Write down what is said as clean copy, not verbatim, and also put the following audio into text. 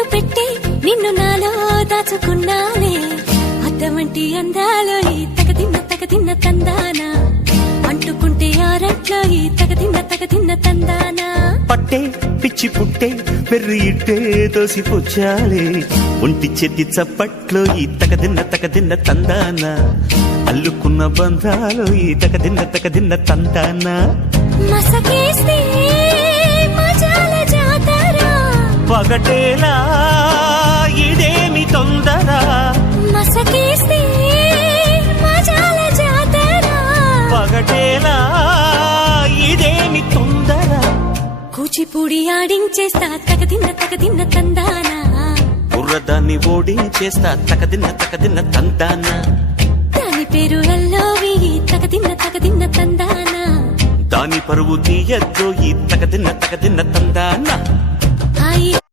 కన్ను పెట్టి నిన్ను నాలో దాచుకున్నానే అద్దమంటి అందాలో ఈ తగదిన్న తందానా అంటుకుంటే ఆరట్లో ఈ తగదిన్న తందానా పట్టే పిచ్చి పుట్టే పెర్రి ఇట్టే దోసిపుచ్చాలే ఒంటి చెట్టి చప్పట్లో ఈ తగదిన్న తందానా అల్లుకున్న బంధాలు ఈ తగదిన్న తందానా మసకేస్తే మజాల జాతర పగటేలా ఇదేమి తొందర మసకేస్తే మజాల జాతర పగటేలా ఇదేమి తొందర కూచిపూడి ఆడించేస్తా తగదిన్న తందానా బుర్రదాన్ని ఓడించేస్తా తగదిన్న తందానా దాని పేరు ఎల్లోవి తగదిన్న తందానా దాని పరువు తీయద్దు ఈ తగదిన్న తందానా